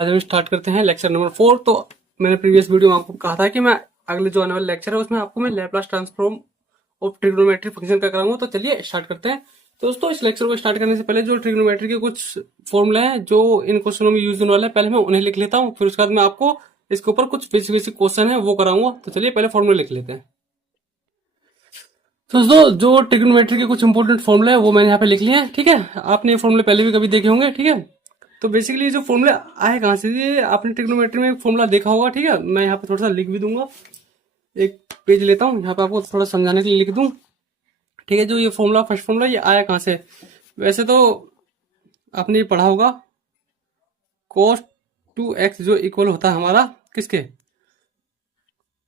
आज हम स्टार्ट करते हैं लेक्चर नंबर 4। तो मैंने प्रीवियस वीडियो में आपको कहा था कि मैं अगले जो आने वाला लेक्चर है उसमें आपको मैं Laplace transform of trigonometry function का कराऊंगा। तो चलिए स्टार्ट करते हैं। तो दोस्तों, इस लेक्चर को स्टार्ट करने से पहले जो ट्रिग्नोमेट्री के कुछ फॉर्मूले हैं जो इन क्वेश्चनों में यूज होने वाले हैं, पहले मैं उन्हें लिख लेता हूँ, फिर उसके बाद मैं आपको इसके ऊपर कुछ बेसिक बेसिक क्वेश्चन है वो कराऊंगा। तो चलिए पहले फॉर्मूले लिख लेते हैं। तो दोस्तों, जो ट्रिग्नोमेट्री के कुछ इंपॉर्टेंट फॉर्मूले हैं वो मैंने यहाँ पे लिख लिए हैं। ठीक है, आपने ये फॉर्मूले पहले भी कभी देखे होंगे। ठीक है, तो बेसिकली जो फॉर्मूला आए कहाँ से, ये आपने ट्रिग्नोमेट्री में एक फॉर्मूला देखा होगा। ठीक है, मैं यहाँ पे थोड़ा सा लिख भी दूंगा, एक पेज लेता हूँ, यहाँ पे आपको थोड़ा समझाने के लिए लिख दूं। ठीक है, जो ये फॉर्मूला फर्स्ट फॉर्मूला ये आया कहाँ से, वैसे तो आपने ये पढ़ा होगा, cos 2x जो इक्वल होता है हमारा किसके,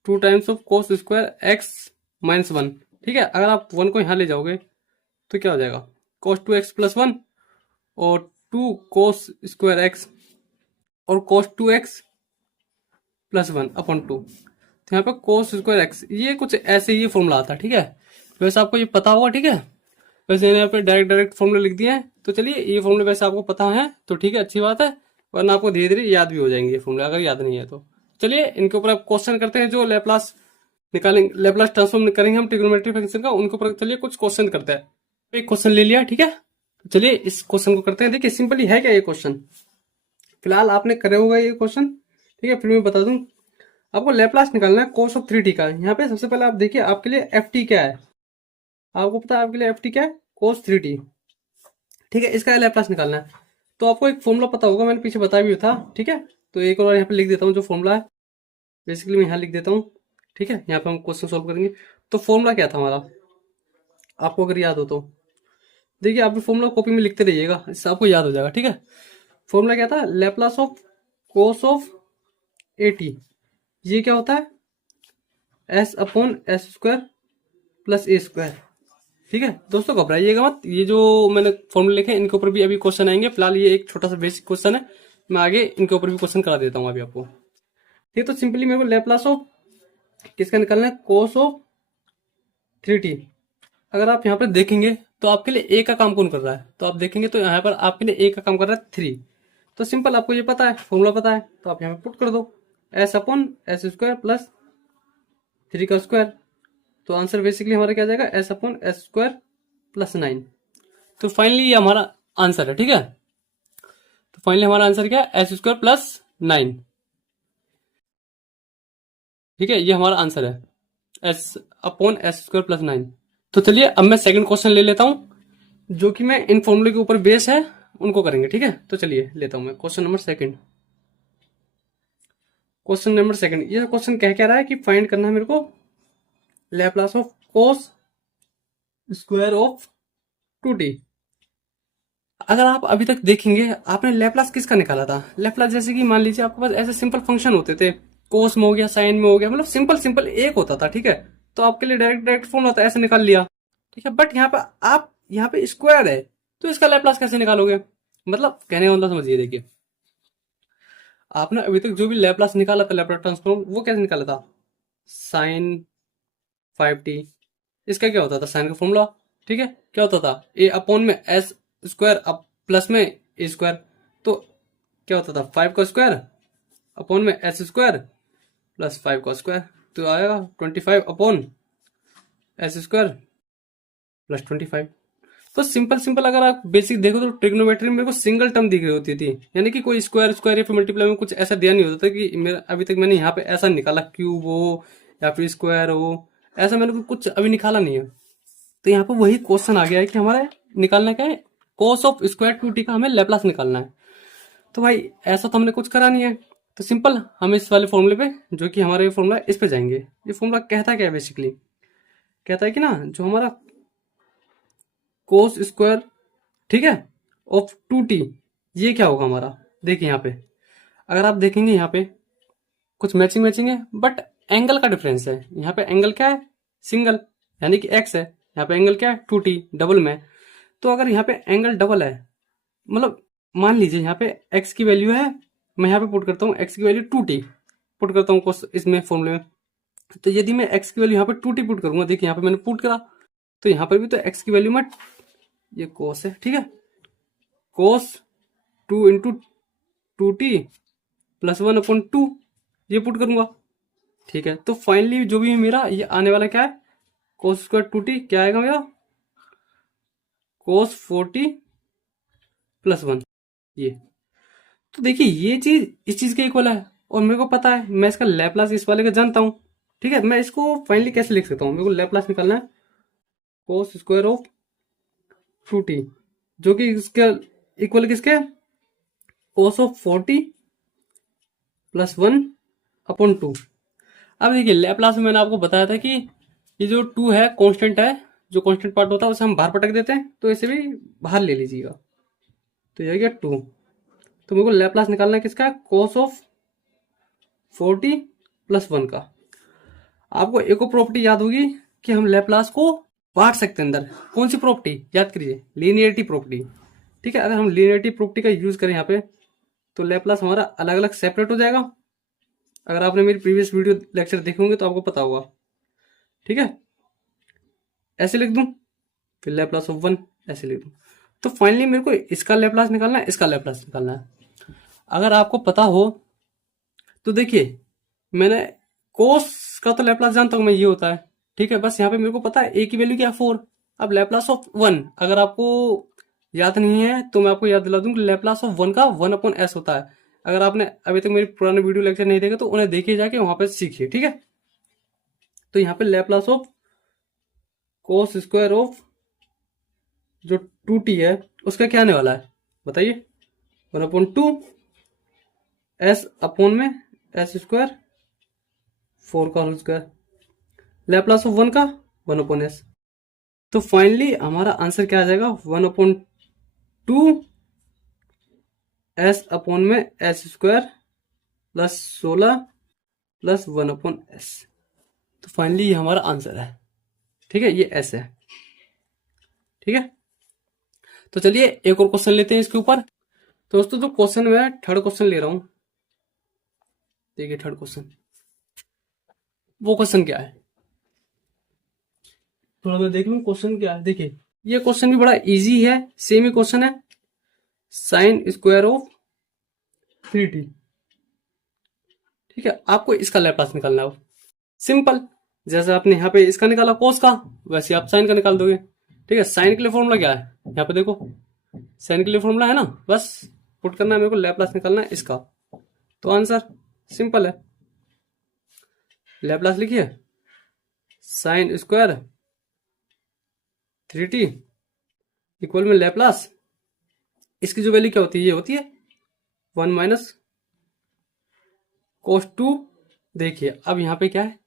2 times of cos square x minus 1। ठीक है, अगर आप 1 को यहाँ ले जाओगे तो क्या हो जाएगा, cos 2x प्लस 1 और 2 cos स्क्वायर x और cos 2x प्लस 1 अपॉन 2। तो यहाँ पे cos स्क्वायर एक्स, ये कुछ ऐसे ही फॉर्मूला आता है। ठीक है, वैसे आपको ये पता होगा। ठीक है, वैसे मैंने यहाँ पे डायरेक्ट डायरेक्ट फॉर्मूले लिख दिए हैं। तो चलिए, ये फॉर्मूले वैसे आपको पता है तो ठीक है, अच्छी बात है, वरना आपको धीरे धीरे याद भी हो जाएंगे ये फॉर्मूले, अगर याद नहीं है तो। चलिए इनके ऊपर आप क्वेश्चन करते हैं, जो लैप्लास निकालेंगे, लैप्लास ट्रांसफॉर्म करेंगे हम ट्रिग्नोमेट्री फंक्शन का, उनके ऊपर चलिए कुछ क्वेश्चन करते हैं। एक क्वेश्चन ले लिया। ठीक है, तो चलिए इस क्वेश्चन को करते हैं। देखिए सिंपल ही है क्या ये क्वेश्चन, फिलहाल आपने करे होगा ये क्वेश्चन। ठीक है, फिर मैं बता दूं, आपको लैप्लास निकालना है cos ऑफ 3t का। यहाँ पे सबसे पहले आप देखिए आपके लिए ft क्या है, आपको पता है आपके लिए ft क्या है, cos 3t। ठीक है, इसका लैप्लास निकालना है। तो आपको एक फॉर्मूला पता होगा, मैंने पीछे बताया भी था। ठीक है, तो एक और यहाँ पे लिख देता हूँ जो फॉर्मूला है, बेसिकली मैं यहाँ लिख देता हूँ। ठीक है, यहाँ पे हम क्वेश्चन सॉल्व करेंगे। तो फॉर्मूला क्या था हमारा, आपको अगर याद हो तो देखिए, आप भी फॉर्मूला कॉपी में लिखते रहिएगा, इससे आपको याद हो जाएगा। ठीक है, फॉर्मूला क्या था, Laplace of cos of at, ये क्या होता है, S upon S square plus A square. ठीक है दोस्तों, घबराइएगा मत, ये जो मैंने फॉर्मूले लिखे इनके ऊपर भी अभी क्वेश्चन आएंगे। फिलहाल ये एक छोटा सा बेसिक क्वेश्चन है, मैं आगे इनके ऊपर भी क्वेश्चन करा देता हूँ अभी आपको। ठीक, तो सिंपली मेरे को लैप्लास ऑफ किसका निकालना है, cos ऑफ 3t। अगर आप यहाँ पर देखेंगे तो आपके लिए ए का काम कौन कर रहा है, तो आप देखेंगे तो यहाँ पर आपके लिए ए का काम कर रहा है 3। तो सिंपल, आपको ये पता है, फॉर्मूला पता है, तो आप यहाँ पे पुट कर दो, S upon S square plus 3 का स्क्वायर। तो आंसर बेसिकली हमारा क्या आ जाएगा, S upon S square plus 9। तो फाइनली ये हमारा आंसर है। ठीक है, तो फाइनली हमारा आंसर क्या है, एस स्क्वायर प्लस 9। ठीक है, ये हमारा आंसर है, S upon S square plus 9। तो चलिए अब मैं सेकंड क्वेश्चन ले लेता हूं, जो कि मैं इन फॉर्मूले के ऊपर बेस है उनको करेंगे। ठीक है, तो चलिए लेता हूं मैं question number second. Question number second, ये क्वेश्चन कह रहा है कि फाइंड करना है मेरे को Laplace of cos square of 2t। अगर आप अभी तक देखेंगे, आपने लैप्लास किसका निकाला था, लैप्लास जैसे कि मान लीजिए आपके पास ऐसे सिंपल फंक्शन होते थे, कोस में हो गया, साइन में हो गया, मतलब सिंपल सिंपल एक होता था। ठीक है, तो आपके लिए डायरेक्ट डायरेक्ट फॉर्मूला होता है, ऐसे निकाल लिया। ठीक है, बट यहाँ पे आप यहाँ पे स्क्वायर है, तो इसका लैप्लास कैसे निकालोगे, मतलब कहने का मतलब समझिए। देखिए, आपने अभी तक जो भी लैप्लास निकाला था, लैप्लास ट्रांसफॉर्म, वो कैसे निकाला था, साइन 5t। इसका क्या होता था, साइन का फॉर्मूला। ठीक है, क्या होता था, ए अपॉन में एस स्क्वायर अब प्लस में ए स्क्वायर। तो क्या होता था, 5 का स्क्वायर अपॉन में एस स्क्वायर प्लस 5 का स्क्वायर। तो आएगा 25 अपॉन एस स्क्वायर प्लस 25। तो सिंपल सिंपल अगर आप बेसिक देखो तो ट्रिग्नोमेट्री में मेरे को सिंगल टर्म दिख रही होती थी, यानी कि कोई स्क्वायर स्क्वायर या फिर मल्टीप्लाई में कुछ ऐसा दिया नहीं होता था कि मेरा अभी तक मैंने यहाँ पे ऐसा निकाला क्यूब हो या फिर स्क्वायर हो, ऐसा मैंने को कुछ अभी निकाला नहीं है। तो यहाँ पे वही क्वेश्चन आ गया है कि हमारा निकालना क्या है, cos ऑफ स्क्वायर 2t का हमें लैप्लास निकालना है। तो भाई ऐसा तो हमने कुछ करा नहीं है, तो सिंपल हम इस वाले फॉर्मूले पे, जो कि हमारा ये फॉर्मूला, इस पे जाएंगे। ये फॉर्मूला कहता क्या है, बेसिकली कहता है कि ना, जो हमारा कोस स्क्वायर, ठीक है, ऑफ 2t, ये क्या होगा हमारा। देखिए यहाँ पे अगर आप देखेंगे, यहाँ पे कुछ मैचिंग मैचिंग है, बट एंगल का डिफरेंस है। यहाँ पे एंगल क्या है, सिंगल, यानी कि x है, यहाँ पे एंगल क्या है, 2t डबल में। तो अगर यहाँ पे एंगल डबल है, मतलब मान लीजिए यहाँ पे x की वैल्यू है, मैं यहाँ पे पुट करता हूँ x की वैल्यू 2t पुट करता हूँ इसमें फॉर्मूले में। तो यदि मैं x की वैल्यू यहाँ पे 2t पुट करूंगा, देखिए यहाँ पे मैंने पुट करा, तो यहाँ पर भी तो x की वैल्यू में, ये कोस है, ठीक है, कोस 2 इंटू 2t +1/2 ये पुट करूंगा। ठीक है, तो फाइनली जो भी मेरा ये आने वाला क्या है, cos² 2t क्या आएगा मेरा, cos 40 + 1 ये। तो देखिए ये चीज इस चीज के इक्वल है और मेरे को पता है, मैं इसका लैप्लास इस वाले का जानता हूँ। ठीक है, मैं इसको फाइनली कैसे लिख सकता हूँ, मेरे को लैप्लास निकालना है cos² 2t जो कि इसके इक्वल किसके, cos 40 + 1/2। अब देखिए लैप्लास में मैंने आपको बताया था कि ये जो 2 है कांस्टेंट है, जो कांस्टेंट पार्ट होता है उसे हम बाहर पटक देते हैं, तो इसे भी बाहर ले लीजिएगा, तो ये गया 2। तो मेरे को लैप्लास निकालना है किसका, cos 40 + 1 का। आपको एक और प्रॉपर्टी याद होगी कि हम लैप्लास को बांट सकते हैं अंदर, कौन सी प्रॉपर्टी याद करिए, लीनियरिटी प्रॉपर्टी। ठीक है, अगर हम लीनियरिटी प्रॉपर्टी का यूज करें यहाँ पे तो लैप्लास हमारा अलग अलग सेपरेट हो जाएगा। अगर आपने मेरी प्रीवियस वीडियो लेक्चर देखे होंगे तो आपको पता होगा। ठीक है, ऐसे लिख दूं, फिर लैप्लास ऑफ 1 ऐसे लिख दूं। तो फाइनली मेरे को इसका लैप्लास निकालना है, इसका लैप्लास निकालना है। अगर आपको पता हो तो देखिए मैंने कोस का तो लैप्लास जानता हूं मैं, ये होता है। ठीक है, बस यहाँ पे मेरे को पता है ए की वैल्यू क्या है 4। अब लैप्लास ऑफ 1 अगर आपको याद नहीं है तो मैं आपको याद दिला दूं कि लैप्लास ऑफ 1 का 1/s होता है। अगर आपने अभी तक मेरी पुराने वीडियो लेक्चर नहीं देखे तो उन्हें देखिए जाके, वहां पे सीखिए। ठीक है, तो यहाँ पे लैप्लास ऑफ cos² जो 2t है उसका क्या आने वाला है बताइए, 1/2 s/s², 4 का होल स्क्वायर, लैप्लास ऑफ 1 का 1/s। तो फाइनली हमारा आंसर क्या आ जाएगा, 1/2 s/s² +16 + 1/s। तो फाइनली ये हमारा आंसर है। ठीक है, ये s है। ठीक है, तो चलिए एक और क्वेश्चन लेते हैं इसके ऊपर। तो दोस्तों जो क्वेश्चन मैं थर्ड क्वेश्चन ले रहा हूं, देखिए थर्ड क्वेश्चन, वो क्वेश्चन क्या है, थोड़ा मैं देख लूं क्वेश्चन क्या है। देखिए ये क्वेश्चन भी बड़ा इजी है, सेम ही क्वेश्चन है, sin² 3t। ठीक है, आपको इसका लैप्लास निकालना है। सिंपल, जैसे आपने यहाँ पे इसका निकाला कोस का, वैसे आप साइन का निकाल दोगे। ठीक है, साइन के लिए फॉर्मूला क्या है, यहाँ पे देखो साइन के लिए फॉर्मूला है ना, बस पुट करना है मेरे को, लैप्लास निकालना है इसका। तो आंसर सिंपल है, लैप्लास लिखिए sin² 3t इक्वल में लैप्लास, इसकी जो वैल्यू क्या होती है, ये होती है 1 - cos2। देखिए अब यहाँ पे क्या है,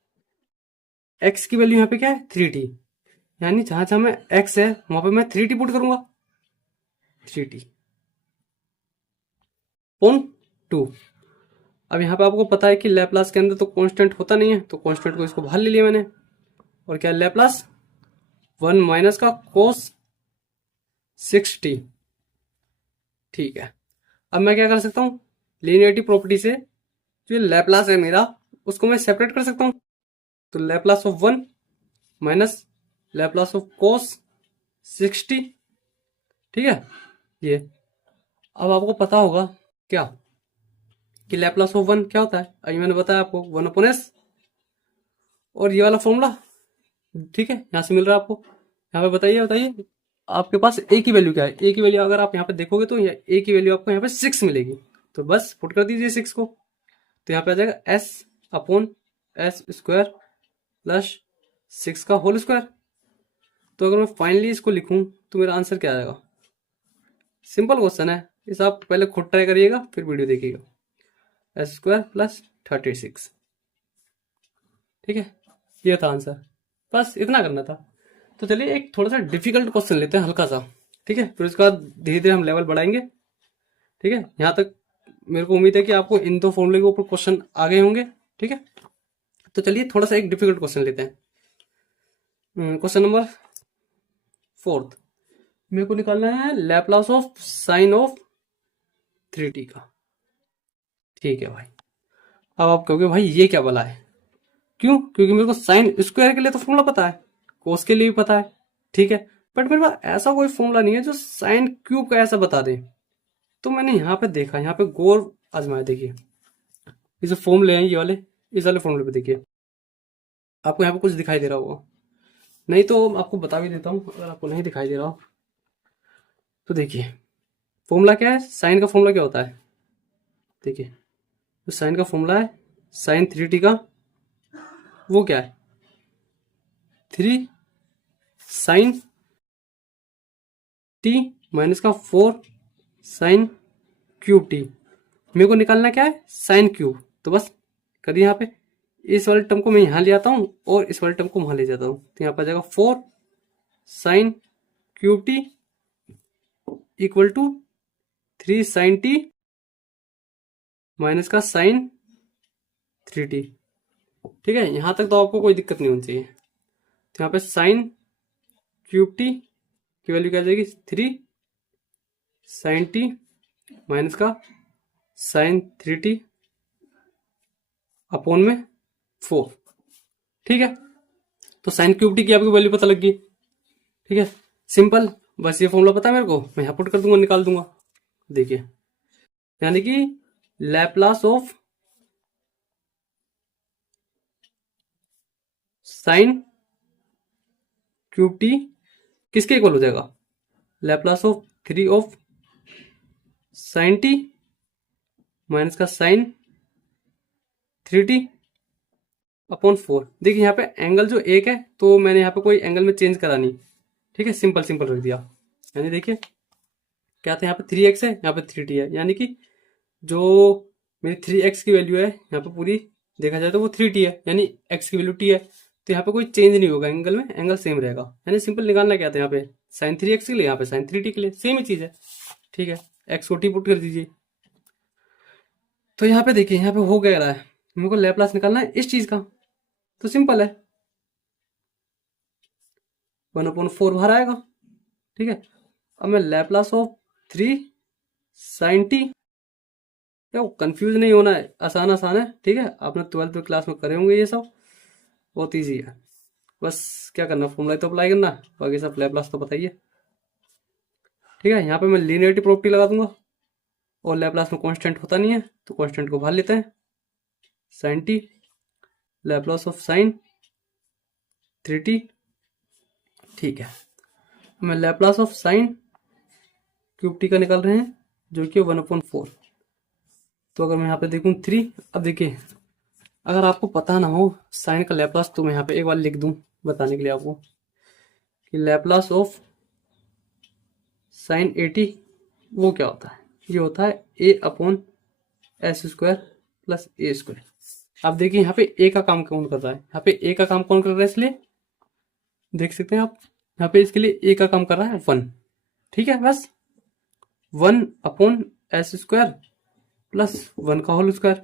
x की वैल्यू यहाँ पे क्या है 3t, यानी जहां जहां में x है वहां पे मैं 3t पुट करूंगा, 3t ऑन 2। अब यहाँ पे आपको पता है कि लैप्लास के अंदर तो कांस्टेंट होता नहीं है, तो कांस्टेंट को इसको बाहर ले लिया मैंने, और क्या लैप्लास 1 - का cos 6t। ठीक है, अब मैं क्या कर सकता हूँ, लीनियरिटी प्रॉपर्टी से जो लैप्लास है मेरा उसको मैं सेपरेट कर सकता हूँ। तो Laplace of 1 minus Laplace of cos 6t। ठीक है, ये अब आपको पता होगा क्या कि लैप्लास ऑफ 1 क्या होता है, अभी मैंने बताया आपको 1/s, और ये वाला फॉर्मूला ठीक है यहाँ से मिल रहा है आपको। यहाँ पे बताइए बताइए आपके पास ए की वैल्यू क्या है, ए की वैल्यू अगर आप यहाँ पे देखोगे तो ए की वैल्यू आपको यहाँ पे 6 मिलेगी, तो बस पुट कर दीजिए 6 को, तो यहाँ पे आ जाएगा s/s² +6 का होल स्क्वायर। तो अगर मैं फाइनली इसको लिखूं तो मेरा आंसर क्या आएगा, सिंपल क्वेश्चन है, इस आप पहले खुद ट्राई करिएगा फिर वीडियो देखिएगा, s² +36। ठीक है, ये था आंसर, बस इतना करना था। तो चलिए एक थोड़ा सा डिफिकल्ट क्वेश्चन लेते हैं हल्का सा। ठीक है, फिर उसके बाद धीरे धीरे हम लेवल बढ़ाएंगे। ठीक है, यहाँ तक मेरे को उम्मीद है कि आपको इन दो फॉर्मूले के ऊपर क्वेश्चन आ गए होंगे। ठीक है, तो चलिए थोड़ा सा एक डिफिकल्ट क्वेश्चन लेते हैं। क्वेश्चन नंबर 4 मेरे को निकालना है Laplace of sign of 3t का। ठीक है भाई, अब आप कहोगे भाई ये क्या बला है, क्यों, क्योंकि मेरे को साइन स्क्वायर के लिए तो फॉर्मूला पता है, कोस के लिए भी पता है। ठीक है, बट मेरे पास ऐसा कोई फॉर्मूला नहीं है जो साइन क्यूब का ऐसा बता दे। तो मैंने यहाँ पे देखा, यहाँ पे गौर आजमाया, देखिए ये जो फॉर्मूले हैं ये वाले, इस वाले फॉर्मूले पे देखिए आपको यहाँ पे कुछ दिखाई दे रहा होगा, नहीं तो आपको बता भी देता हूँ अगर आपको नहीं दिखाई दे रहा हो तो देखिए फॉर्मूला क्या है, साइन का फॉर्मूला क्या होता है, देखिए तो साइन का फॉर्मूला है साइन 3t का वो क्या है 3 साइन टी माइनस का 4 साइन क्यूब टी। मेरे को निकालना क्या है साइन क्यूब, तो बस करिए यहाँ पे इस वाले टर्म को मैं यहाँ ले आता हूँ और इस वाले टर्म को वहां ले जाता हूँ, तो यहाँ पर आ जाएगा 4 sine cube t equal to 3 sine t minus का साइन 3t। ठीक है, यहां तक तो आपको कोई दिक्कत नहीं होनी चाहिए। तो यहाँ पे साइन क्यूब टी की वैल्यू क्या आ जाएगी 3 साइन टी माइनस का साइन 3t अपॉन में 4। ठीक है, तो साइन क्यूब टी की आपको वैल्यू पता लग गई। ठीक है, सिंपल, बस ये फॉर्मूला पता है मेरे को, मैं यहाँ पुट कर दूंगा, निकाल दूंगा। देखिए यानी कि Laplace of sine cube T किसके इक्वल हो जाएगा, Laplace of 3 of sine t minus का साइन 3t अपॉन 4। देखिए यहाँ पे एंगल जो एक है तो मैंने यहाँ पे कोई एंगल में चेंज करा नहीं। ठीक है, सिंपल सिंपल रख दिया। यानी देखिए क्या था, यहाँ पे 3x है, यहाँ पे 3t है, यानी कि जो मेरी 3x की वैल्यू है यहाँ पे पूरी देखा जाए तो वो 3t है, यानी x की वैल्यू t है, तो यहाँ पे कोई चेंज नहीं होगा एंगल में, एंगल सेम रहेगा। यानी सिंपल निकालना क्या था यहाँ पे साइन 3x के लिए, यहाँ पे साइन 3t के लिए, सेम ही चीज है। ठीक है, x को t पुट कर दीजिए। तो यहाँ पे देखिए यहाँ पे हो गया रहा है, मेरे को लैप्लास निकालना है इस चीज का, तो सिंपल है 1/4 बाहर आएगा। ठीक है, अब मैं लैप्लास ऑफ 3 साइन टी, क्या कंफ्यूज नहीं होना है, आसान आसान है। ठीक है, आपने 12th क्लास में करे होंगे ये सब, बहुत ईजी है। बस क्या करना, फॉर्मूला तो अप्लाई करना, बाकी सब लैप्लास तो बताइए। ठीक है, यहाँ पे मैं लीनियरिटी प्रॉपर्टी लगा दूंगा, और लैप्लास में कांस्टेंट होता नहीं है तो कांस्टेंट को बाहर लेते हैं। Sine t Laplace of sine 3t। ठीक है, हमें Laplace of sine cube t का निकाल रहे हैं जो कि 1/4। तो अगर मैं यहाँ पे देखूँ 3, अब देखिए अगर आपको पता ना हो साइन का लैप्लास तो मैं यहाँ पे एक बार लिख दूं बताने के लिए आपको कि लैप्लास ऑफ साइन 80 वो क्या होता है, ये होता है a/s² प्लस a²। अब देखिए यहाँ पे ए का काम कौन कर रहा है, यहाँ पे ए का काम कौन कर रहा है, इसलिए देख सकते हैं आप यहाँ पे इसके लिए ए का काम कर रहा है 1। ठीक है, बस 1/s² प्लस 1 का होल स्क्वायर।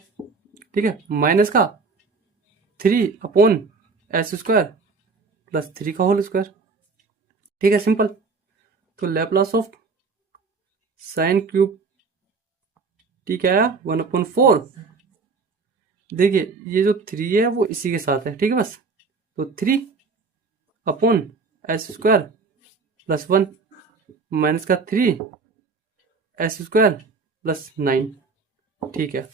ठीक है, माइनस का 3/s² प्लस 3 का होल स्क्वायर। ठीक है, सिंपल। तो Laplace of sine cube T क्या आया 1/4। देखिए ये जो 3 है वो इसी के साथ है। ठीक है, बस तो 3/s² प्लस 1 माइनस का 3s² प्लस 9। ठीक है,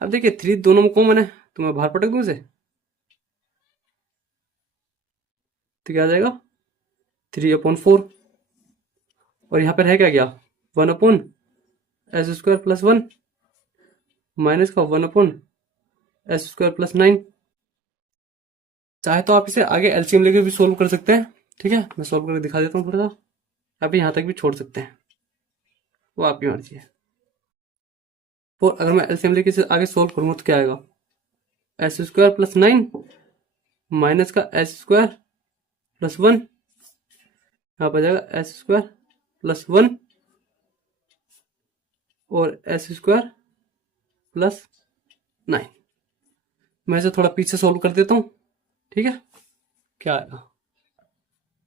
अब देखिए 3 दोनों में कॉमन है तो मैं बाहर पटक दूं इसे, तो क्या आ जाएगा 3/4, और यहाँ पर है क्या 1/s² प्लस 1 माइनस का 1/s² प्लस 9। चाहे तो आप इसे आगे एलसीएम लेके भी सोल्व कर सकते हैं। ठीक है, मैं सोल्व करके दिखा देता हूँ थोड़ा सा, आप यहाँ तक भी छोड़ सकते हैं, वो आपकी मर्जी है। तो अगर मैं एलसीएम लेके इसे आगे सोल्व करूंगा तो क्या आएगा s² प्लस 9 माइनस का s² प्लस 1, यहाँ पर जाएगा s² प्लस 1 और s² प्लस 9। मैं इसे थोड़ा पीछे सोल्व कर देता हूँ। ठीक है, क्या आएगा,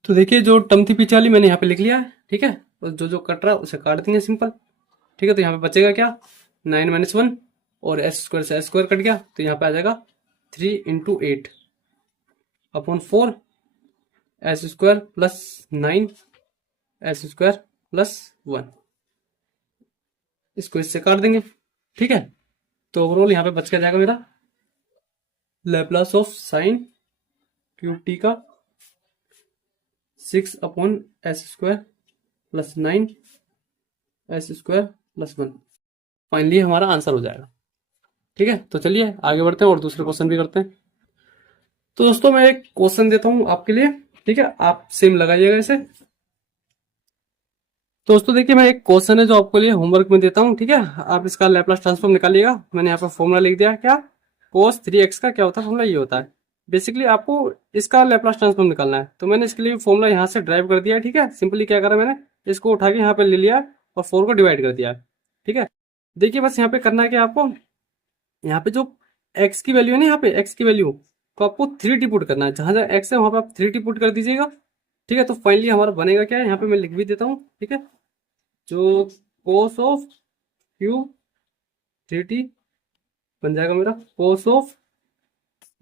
तो देखिए जो टर्म थी पीछे वाली मैंने यहाँ पे लिख लिया है। ठीक है, और जो जो कट रहा है उसे काट देंगे सिंपल। ठीक है, तो यहाँ पे बचेगा क्या 9 - 1 और s² से s² कट गया, तो यहाँ पे आ जाएगा 3 × 8/4 s² प्लस 9 s² प्लस 1, इसको इससे काट देंगे। ठीक है, तो ओवरऑल यहाँ पे बच के जाएगा मेरा Laplace of sine cube t का 6/s² प्लस 9s² + 1। फाइनली हमारा आंसर हो जाएगा। ठीक है, तो चलिए आगे बढ़ते हैं और दूसरे क्वेश्चन भी करते हैं। तो दोस्तों मैं एक क्वेश्चन देता हूं आपके लिए, ठीक है, आप सेम लगाइएगा इसे। तो दोस्तों देखिए, मैं एक क्वेश्चन है जो आपके लिए होमवर्क में देता हूं, ठीक है, आप इसका लैप्लास ट्रांसफॉर्म निकालिएगा। मैंने यहाँ पर फॉर्मूला लिख दिया, क्या cos 3x का क्या होता है, फॉर्मूला ये होता है। बेसिकली आपको इसका लैप्लास ट्रांसफॉर्म निकालना है, तो मैंने इसके लिए फॉर्मूला यहाँ से ड्राइव कर दिया है। ठीक है, सिंपली क्या करा मैंने, इसको उठा के यहाँ पे ले लिया और 4 को डिवाइड कर दिया। ठीक है, देखिए बस यहाँ पे करना है कि आपको यहाँ पे जो x की वैल्यू है ना, यहाँ पे x की वैल्यू को आपको 3t पुट करना है। जहां जहां x है वहां पे आप 3t पुट कर दीजिएगा। ठीक है, तो फाइनली हमारा बनेगा क्या है, यहाँ पे मैं लिख भी देता हूँ। ठीक है, जो cos ऑफ क्यूब 3t बन जाएगा मेरा cos of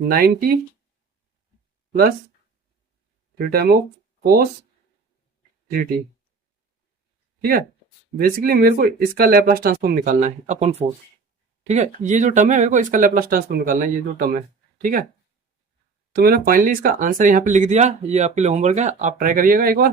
90 plus 3 time of cos 3t। ठीक है, बेसिकली मेरे को इसका लैप्लास ट्रांसफॉर्म निकालना है अपन 4। ठीक है, ये जो टर्म है मेरे को इसका लैप्लास ट्रांसफॉर्म निकालना है, ये जो टर्म है। ठीक है, तो मैंने फाइनली इसका आंसर यहाँ पे लिख दिया। ये आपके लिए होमवर्क है, आप ट्राई करिएगा एक बार।